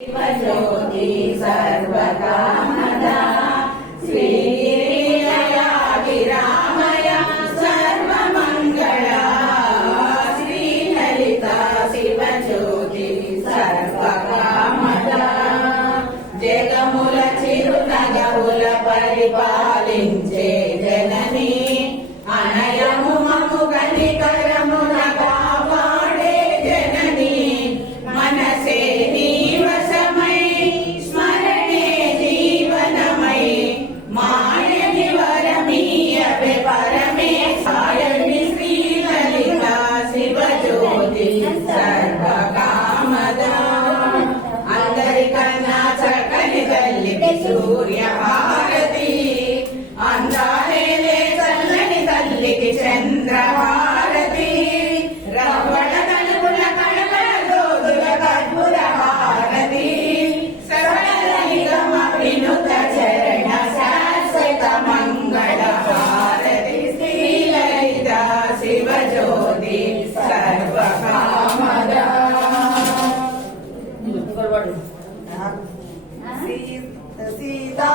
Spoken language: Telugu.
शिवज्योति सर्वकामदा श्रीगिरिलया विरामया सर्वमङ्गला श्रीललिता शिवज्योति सर्वकामदा जगमुల చిరునగవుల పరిపాలించే జనని అనయము మము కనికరమున కాపాడే జనని మనసే నీ వశమై స్మరణే జీవనమై మాయని వరమీయవే పరమే సాయని శ్రీలలిత శివజ్యోతి సర్వకామదా అందరికన్నా చక్కని తల్లికి సూర్య హారతి అందాలేలే చల్లని తల్లికి చంద్ర హారతి రవళ కలుపుల కళల జోదుల కర్పూర హారతి సరళ నిగమ వినుత చరణ శాశ్వత మంగళ హారతి శ్రీలలిత శివజ్యోతి సర్వకామదా సీతా